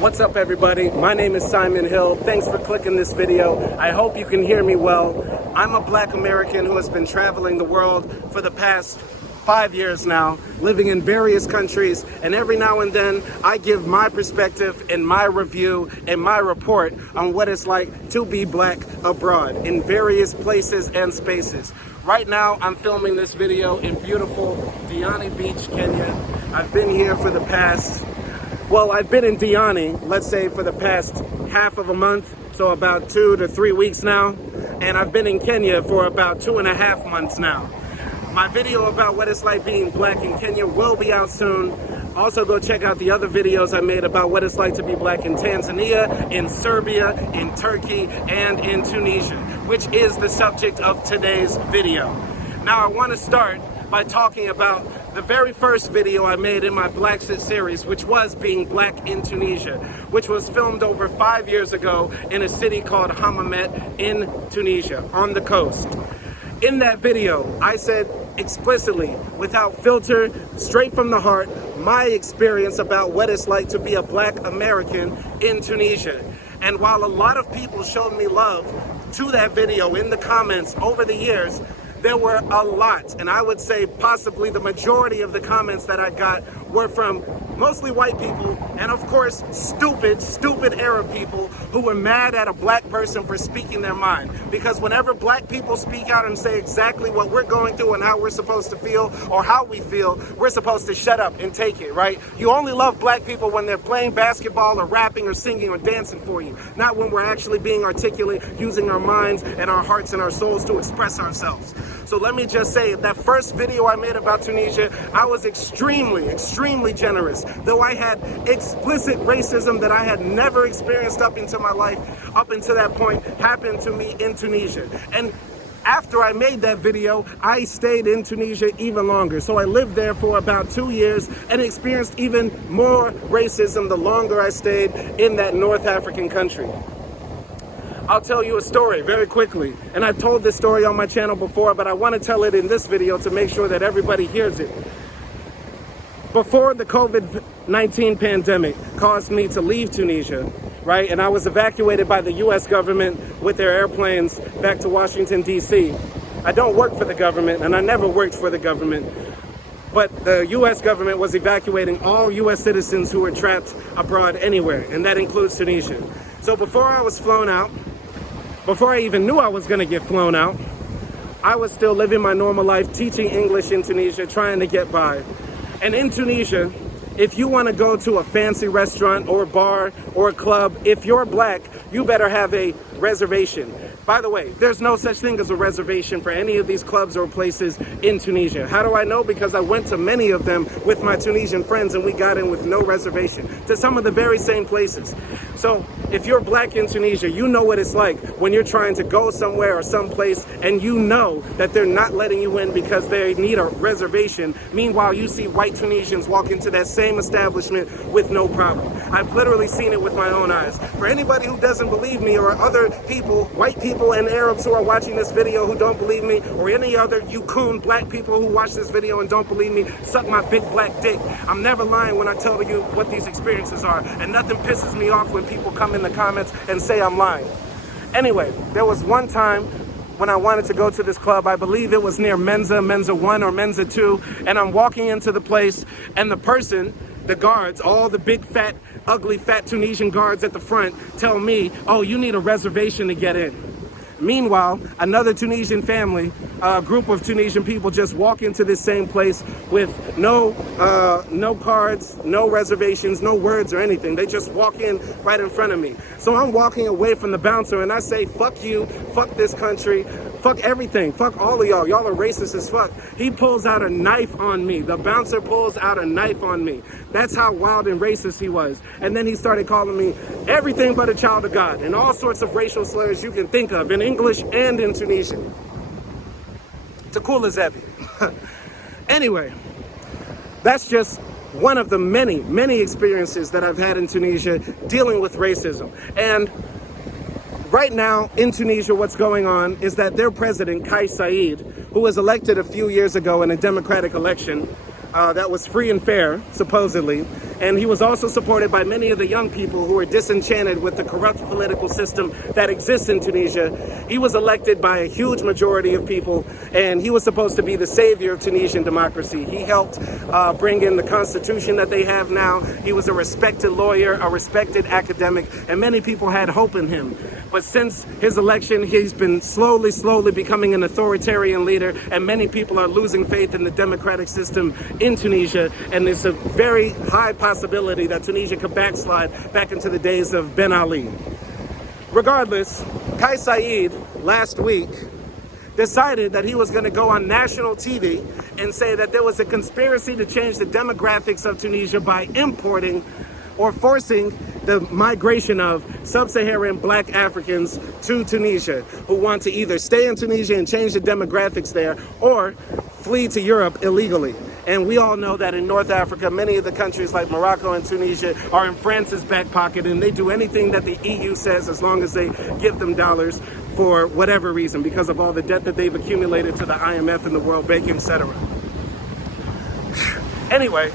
What's up, everybody? My name is Simon Hill. Thanks for clicking this video. I hope you can hear me well. I'm a Black American who has been traveling the world for the past 5 years now, living in various countries, and every now and then I give my perspective and my review and my report on what it's like to be Black abroad in various places and spaces. Right now, I'm filming this video in beautiful Diani Beach, Kenya. I've been here for the past I've been in Diani, let's say, for the past half of a month, so about 2 to 3 weeks now, and I've been in Kenya for about 2.5 months now. My video about what it's like being Black in Kenya will be out soon. Also, go check out the other videos I made about what it's like to be Black in Tanzania, in Serbia, in Turkey, and in Tunisia, which is the subject of today's video. Now, I want to start by talking about the very first video I made in my Black Sit series, which was being Black in Tunisia, which was filmed over 5 years ago in a city called Hammamet in Tunisia, on the coast. In that video, I said explicitly, without filter, straight from the heart, my experience about what it's like to be a Black American in Tunisia. And while a lot of people showed me love to that video in the comments over the years, there were a lot, and I would say possibly the majority of the comments that I got were from mostly white people, and of course, stupid Arab people who were mad at a Black person for speaking their mind. Because whenever Black people speak out and say exactly what we're going through and how we're supposed to feel or how we feel, we're supposed to shut up and take it, right? You only love Black people when they're playing basketball or rapping or singing or dancing for you, not when we're actually being articulate, using our minds and our hearts and our souls to express ourselves. So let me just say, that first video I made about Tunisia, I was extremely generous. Though I had explicit racism that I had never experienced up into my life, up until that point, happened to me in Tunisia. And after I made that video, I stayed in Tunisia even longer. So I lived there for about 2 years and experienced even more racism the longer I stayed in that North African country. I'll tell you a story very quickly, and I've told this story on my channel before, but I want to tell it in this video to make sure that everybody hears it. Before the COVID-19 pandemic caused me to leave Tunisia, right, and I was evacuated by the US government with their airplanes back to Washington, D.C. I don't work for the government, and I never worked for the government, but the US government was evacuating all US citizens who were trapped abroad anywhere, and that includes Tunisia. So before I was flown out, before I even knew I was going to get flown out, I was still living my normal life, teaching English in Tunisia, trying to get by. And in Tunisia, if you want to go to a fancy restaurant or a bar or a club, if you're Black, you better have a reservation. By the way, there's no such thing as a reservation for any of these clubs or places in Tunisia. How do I know? Because I went to many of them with my Tunisian friends and we got in with no reservation to some of the very same places. So if you're Black in Tunisia, you know what it's like when you're trying to go somewhere or someplace and you know that they're not letting you in because they need a reservation. Meanwhile, you see white Tunisians walk into that same establishment with no problem. I've literally seen it with my own eyes. For anybody who doesn't believe me, or other people, white people and Arabs who are watching this video who don't believe me, or any other Yukon Black people who watch this video and don't believe me, suck my big Black dick. I'm never lying when I tell you what these experiences are, and nothing pisses me off when people come in the comments and say I'm lying. Anyway, there was one time when I wanted to go to this club. I believe it was near Menza 1 or Menza 2, and I'm walking into the place, and the guards, all the big fat, ugly fat Tunisian guards at the front tell me, oh, you need a reservation to get in. Meanwhile, another Tunisian family, a group of Tunisian people just walk into this same place with no cards, no reservations, no words or anything. They just walk in right in front of me. So I'm walking away from the bouncer and I say, fuck you, fuck this country, fuck everything, fuck all of y'all. Y'all are racist as fuck. He pulls out a knife on me. The bouncer pulls out a knife on me. That's how wild and racist he was. And then he started calling me everything but a child of God and all sorts of racial slurs you can think of in English and in Tunisian. Takula Zebi. Anyway, that's just one of the many experiences that I've had in Tunisia dealing with racism. And right now in Tunisia, what's going on is that their president, Kais Saied, who was elected a few years ago in a democratic election that was free and fair, supposedly, And he was also supported by many of the young people who were disenchanted with the corrupt political system that exists in Tunisia. He was elected by a huge majority of people, and he was supposed to be the savior of Tunisian democracy. He helped bring in the constitution that they have now. He was a respected lawyer, a respected academic, and many people had hope in him. But since his election, he's been slowly becoming an authoritarian leader, and many people are losing faith in the democratic system in Tunisia, and there's a very high possibility that Tunisia could backslide back into the days of Ben Ali. Regardless, Kais Saied last week decided that he was going to go on national TV and say that there was a conspiracy to change the demographics of Tunisia by importing or forcing the migration of sub-Saharan black Africans to Tunisia, who want to either stay in Tunisia and change the demographics there or flee to Europe illegally. And we all know that in North Africa, many of the countries like Morocco and Tunisia are in France's back pocket, and they do anything that the EU says as long as they give them dollars for whatever reason, because of all the debt that they've accumulated to the IMF and the World Bank, etc. Anyway,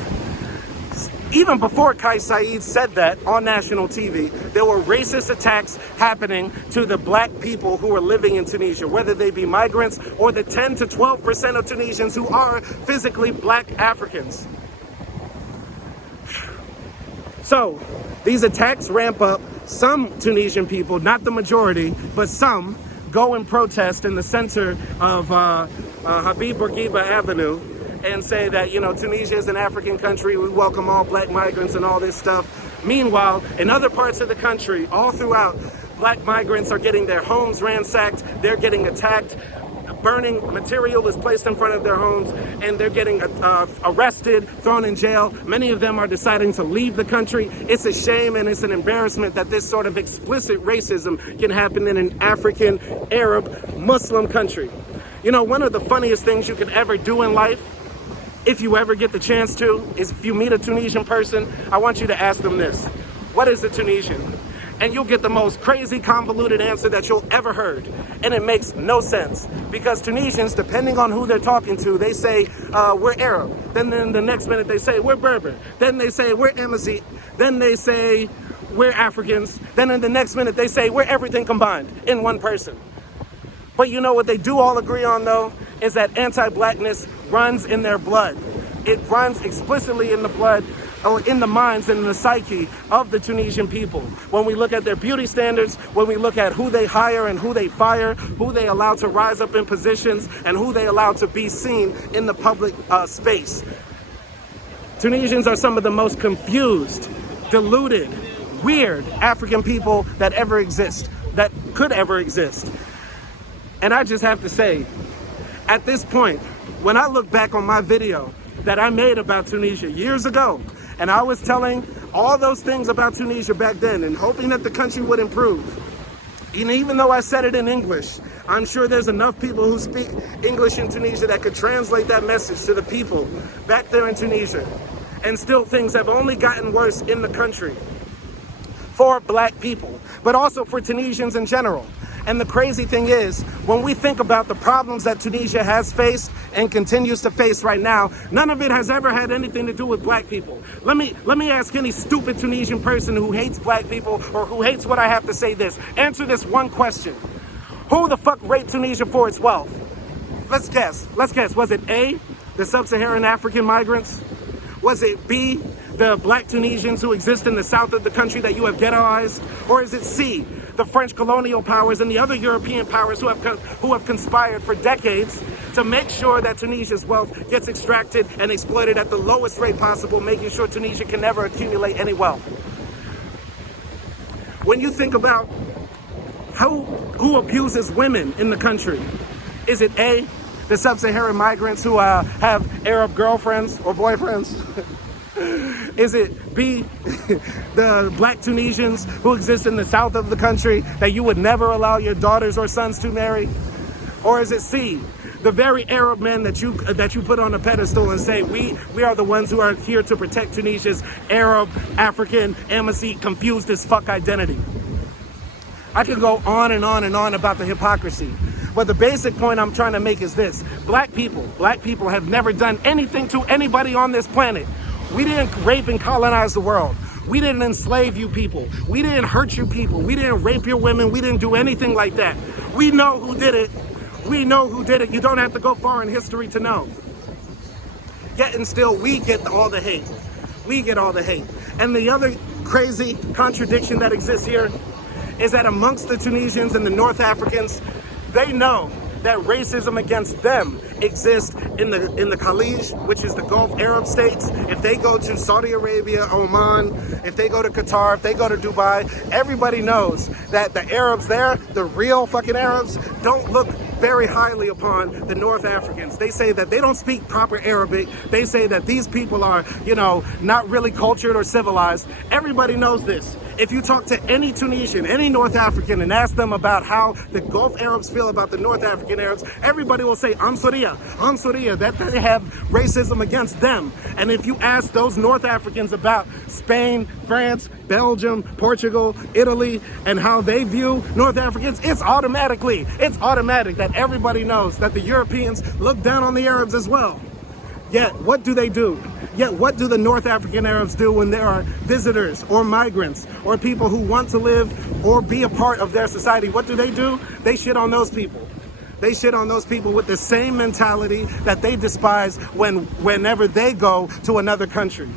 even before Kais Saied said that on national TV, there were racist attacks happening to the black people who are living in Tunisia, whether they be migrants or the 10 to 12% of Tunisians who are physically black Africans. So these attacks ramp up. Some Tunisian people, not the majority, but some, go and protest in the center of Habib Bourguiba Avenue and say that, you know, Tunisia is an African country, we welcome all black migrants and all this stuff. Meanwhile, in other parts of the country, all throughout, black migrants are getting their homes ransacked, they're getting attacked, burning material is placed in front of their homes, and they're getting arrested, thrown in jail. Many of them are deciding to leave the country. It's a shame and it's an embarrassment that this sort of explicit racism can happen in an African, Arab, Muslim country. You know, one of the funniest things you could ever do in life, if you ever get the chance to, is if you meet a Tunisian person, I want you to ask them this: what is a Tunisian? And you'll get the most crazy, convoluted answer that you'll ever heard. And it makes no sense, because Tunisians, depending on who they're talking to, they say, we're Arab. Then the next minute they say, we're Berber. Then they say, we're Amazigh. Then they say, we're Africans. Then in the next minute they say, we're everything combined in one person. But you know what they do all agree on, though, is that anti-blackness runs in their blood. It runs explicitly in the blood, or in the minds and in the psyche of the Tunisian people. When we look at their beauty standards, when we look at who they hire and who they fire, who they allow to rise up in positions, and who they allow to be seen in the public space. Tunisians are some of the most confused, deluded, weird African people that ever exist, that could ever exist. And I just have to say, at this point, when I look back on my video that I made about Tunisia years ago, and I was telling all those things about Tunisia back then and hoping that the country would improve, and even though I said it in English, I'm sure there's enough people who speak English in Tunisia that could translate that message to the people back there in Tunisia. And still things have only gotten worse in the country for black people, but also for Tunisians in general. And the crazy thing is, when we think about the problems that Tunisia has faced and continues to face right now, none of it has ever had anything to do with black people. Let me ask any stupid Tunisian person who hates black people or who hates what I have to say this. Answer this one question. Who the fuck raped Tunisia for its wealth? Let's guess. Was it A, the sub-Saharan African migrants? Was it B, the black Tunisians who exist in the south of the country that you have ghettoized? Or is it C, the French colonial powers and the other European powers who have conspired for decades to make sure that Tunisia's wealth gets extracted and exploited at the lowest rate possible, making sure Tunisia can never accumulate any wealth? When you think about who abuses women in the country, is it A, the sub-Saharan migrants who have Arab girlfriends or boyfriends? Is it B, the black Tunisians who exist in the south of the country that you would never allow your daughters or sons to marry? Or is it C, the very Arab men that you put on a pedestal and say, we are the ones who are here to protect Tunisia's Arab, African, Amazigh, confused as fuck identity? I could go on and on and on about the hypocrisy. But the basic point I'm trying to make is this. Black people have never done anything to anybody on this planet We didn't rape and colonize the world. We didn't enslave you people. We didn't hurt you people. We didn't rape your women. We didn't do anything like that. We know who did it. We know who did it. You don't have to go far in history to know. Yet and still, we get all the hate. We get all the hate. And the other crazy contradiction that exists here is that amongst the Tunisians and the North Africans, they know that racism against them exists in the Khalij, which is the Gulf Arab states. If they go to Saudi Arabia, Oman, if they go to Qatar, if they go to Dubai, everybody knows that the Arabs there, the real fucking Arabs, don't look very highly upon the North Africans. They say that they don't speak proper Arabic. They say that these people are, you know, not really cultured or civilized. Everybody knows this. If you talk to any Tunisian, any North African, and ask them about how the Gulf Arabs feel about the North African Arabs, everybody will say Ansuriya, that they have racism against them. And if you ask those North Africans about Spain, France, Belgium, Portugal, Italy, and how they view North Africans, it's automatic that everybody knows that the Europeans look down on the Arabs as well. Yet, what do they do? Yet, what do the North African Arabs do when there are visitors or migrants or people who want to live or be a part of their society? What do? They shit on those people. They shit on those people with the same mentality that they despise whenever they go to another country.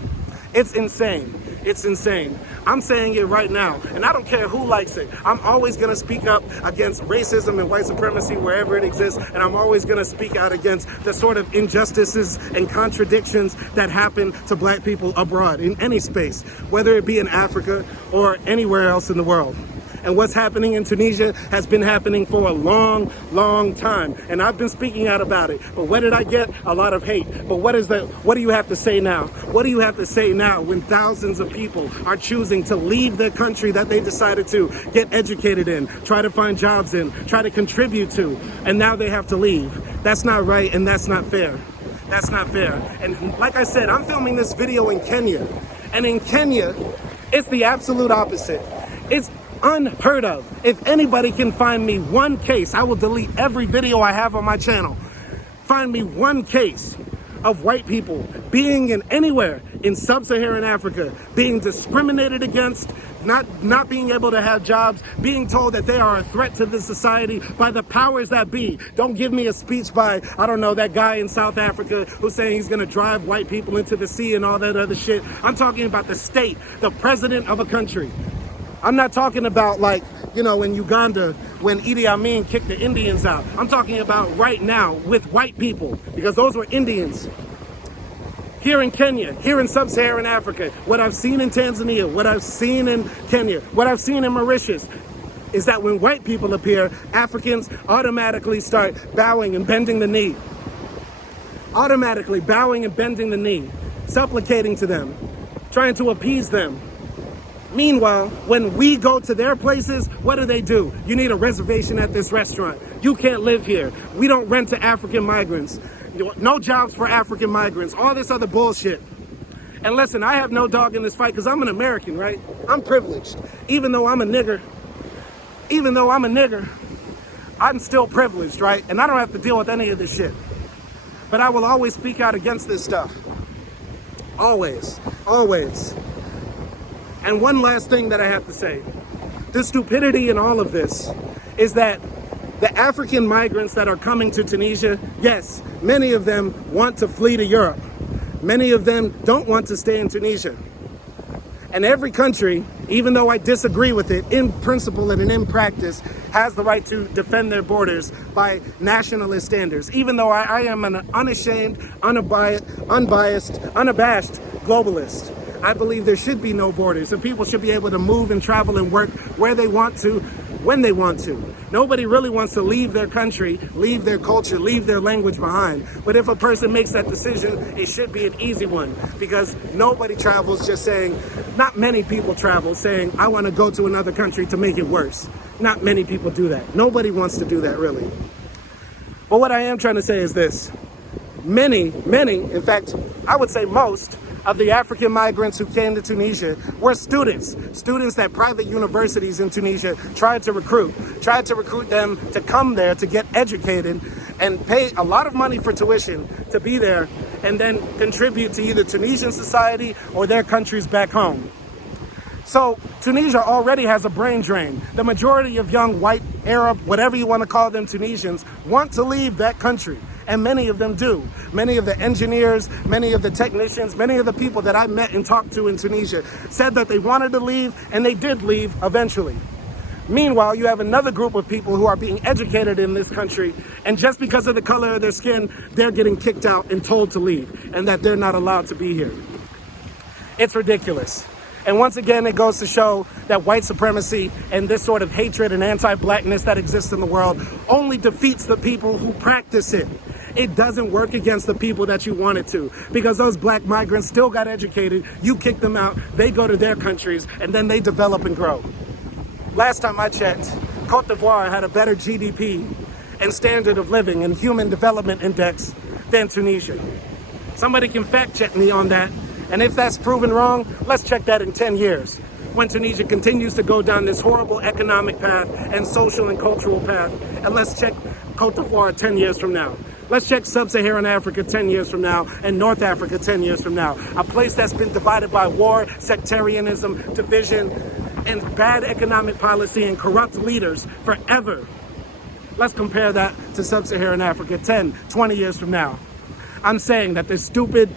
It's insane. It's insane. I'm saying it right now, and I don't care who likes it. I'm always going to speak up against racism and white supremacy wherever it exists, and I'm always going to speak out against the sort of injustices and contradictions that happen to black people abroad in any space, whether it be in Africa or anywhere else in the world. And what's happening in Tunisia has been happening for a long, long time. And I've been speaking out about it. But what did I get? A lot of hate. But what do you have to say now? What do you have to say now when thousands of people are choosing to leave their country that they decided to get educated in, try to find jobs in, try to contribute to, and now they have to leave? That's not right, and that's not fair. That's not fair. And like I said, I'm filming this video in Kenya. And in Kenya, it's the absolute opposite. It's unheard of. If anybody can find me one case, I will delete every video I have on my channel. Find me one case of white people being in anywhere in sub-Saharan Africa, being discriminated against, not being able to have jobs, being told that they are a threat to the society by the powers that be. Don't give me a speech by, I don't know, that guy in South Africa who's saying he's going to drive white people into the sea and all that other shit. I'm talking about the state, the president of a country. I'm not talking about, like, you know, in Uganda when Idi Amin kicked the Indians out. I'm talking about right now with white people, because those were Indians. Here in Kenya, here in sub-Saharan Africa, what I've seen in Tanzania, what I've seen in Kenya, what I've seen in Mauritius, is that when white people appear, Africans automatically start bowing and bending the knee. Automatically bowing and bending the knee, supplicating to them, trying to appease them. Meanwhile, when we go to their places, what do? You need a reservation at this restaurant. You can't live here. We don't rent to African migrants. No jobs for African migrants. All this other bullshit. And listen, I have no dog in this fight because I'm an American, right? I'm privileged. Even though I'm a nigger, I'm still privileged, right? And I don't have to deal with any of this shit. But I will always speak out against this stuff. Always. Always. And one last thing that I have to say, the stupidity in all of this is that the African migrants that are coming to Tunisia, yes, many of them want to flee to Europe. Many of them don't want to stay in Tunisia. And every country, even though I disagree with it in principle and in practice, has the right to defend their borders by nationalist standards. Even though I am an unashamed, unabashed globalist. I believe there should be no borders, and people should be able to move and travel and work where they want to, when they want to. Nobody really wants to leave their country, leave their culture, leave their language behind. But if a person makes that decision, it should be an easy one, because nobody travels just saying, not many people travel saying, I want to go to another country to make it worse. Not many people do that. Nobody wants to do that, really. But what I am trying to say is this. Many, in fact, I would say most, of the African migrants who came to Tunisia were students that private universities in Tunisia tried to recruit them to come there to get educated and pay a lot of money for tuition to be there and then contribute to either Tunisian society or their countries back home. So Tunisia already has a brain drain. The majority of young white, Arab, whatever you want to call them, Tunisians want to leave that country. And many of them do. Many of the engineers, many of the technicians, many of the people that I met and talked to in Tunisia said that they wanted to leave, and they did leave eventually. Meanwhile, you have another group of people who are being educated in this country, and just because of the color of their skin, they're getting kicked out and told to leave, and that they're not allowed to be here. It's ridiculous. And once again, it goes to show that white supremacy and this sort of hatred and anti-blackness that exists in the world only defeats the people who practice it. It doesn't work against the people that you want it to, because those black migrants still got educated, you kick them out, they go to their countries, and then they develop and grow. Last time I checked, Côte d'Ivoire had a better GDP and standard of living and human development index than Tunisia. Somebody can fact check me on that. And if that's proven wrong, let's check that in 10 years, when Tunisia continues to go down this horrible economic path and social and cultural path. And let's check Côte d'Ivoire 10 years from now. Let's check Sub-Saharan Africa 10 years from now and North Africa 10 years from now. A place that's been divided by war, sectarianism, division, and bad economic policy and corrupt leaders forever. Let's compare that to Sub-Saharan Africa 10, 20 years from now. I'm saying that there's stupid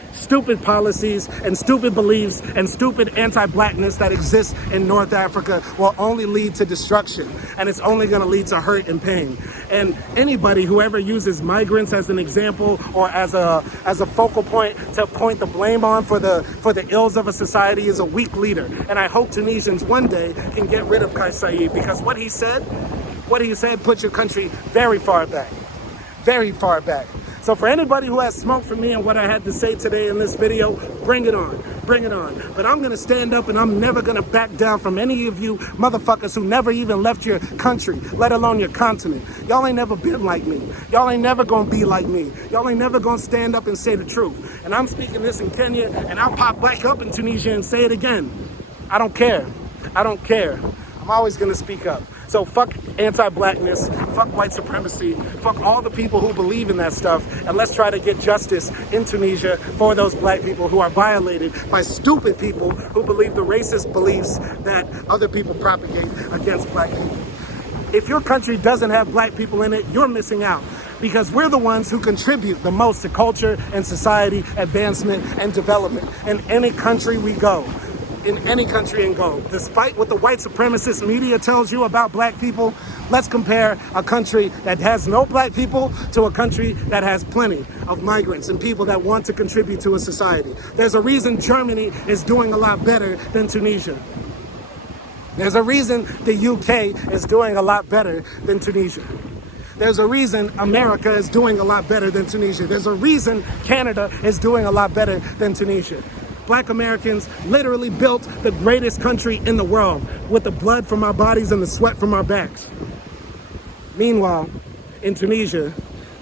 policies and stupid beliefs and stupid anti-blackness that exists in North Africa will only lead to destruction, and it's only going to lead to hurt and pain. And anybody who ever uses migrants as an example or as a focal point to point the blame on for the ills of a society is a weak leader. And I hope Tunisians one day can get rid of Kais Saied, because what he said puts your country very far back. Very far back. So for anybody who has smoke for me and what I had to say today in this video, bring it on, bring it on. But I'm gonna stand up and I'm never gonna back down from any of you motherfuckers who never even left your country, let alone your continent. Y'all ain't never been like me. Y'all ain't never gonna be like me. Y'all ain't never gonna stand up and say the truth. And I'm speaking this in Kenya, and I'll pop back up in Tunisia and say it again. I don't care. I don't care. I'm always gonna speak up. So fuck anti-blackness, fuck white supremacy, fuck all the people who believe in that stuff, and let's try to get justice in Tunisia for those black people who are violated by stupid people who believe the racist beliefs that other people propagate against black people. If your country doesn't have black people in it, you're missing out, because we're the ones who contribute the most to culture and society advancement and development in any country we go. In any country and go. Despite what the white supremacist media tells you about black people, let's compare a country that has no black people to a country that has plenty of migrants and people that want to contribute to a society. There's a reason Germany is doing a lot better than Tunisia. There's a reason the UK is doing a lot better than Tunisia. There's a reason America is doing a lot better than Tunisia. There's a reason Canada is doing a lot better than Tunisia. Black Americans literally built the greatest country in the world with the blood from our bodies and the sweat from our backs. Meanwhile, in Tunisia,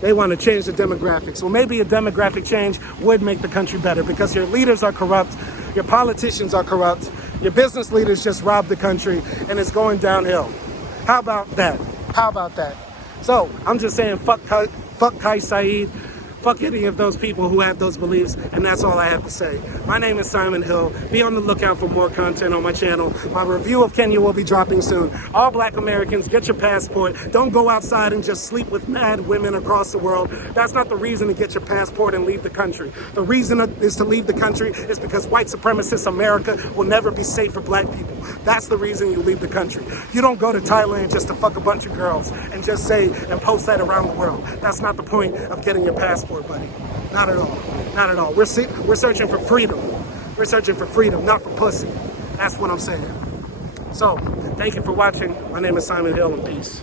they want to change the demographics. Well, maybe a demographic change would make the country better, because your leaders are corrupt, your politicians are corrupt, your business leaders just robbed the country, and it's going downhill. How about that? How about that? So, I'm just saying, fuck Kais Saied. Fuck any of those people who have those beliefs, and that's all I have to say. My name is Simon Hill. Be on the lookout for more content on my channel. My review of Kenya will be dropping soon. All black Americans, get your passport. Don't go outside and just sleep with mad women across the world. That's not the reason to get your passport and leave the country. The reason is to leave the country is because white supremacist America will never be safe for black people. That's the reason you leave the country. You don't go to Thailand just to fuck a bunch of girls and just say and post that around the world. That's not the point of getting your passport, buddy. Not at all. Not at all. We're searching for freedom. We're searching for freedom, not for pussy. That's what I'm saying. So, thank you for watching. My name is Simon Hill, and peace.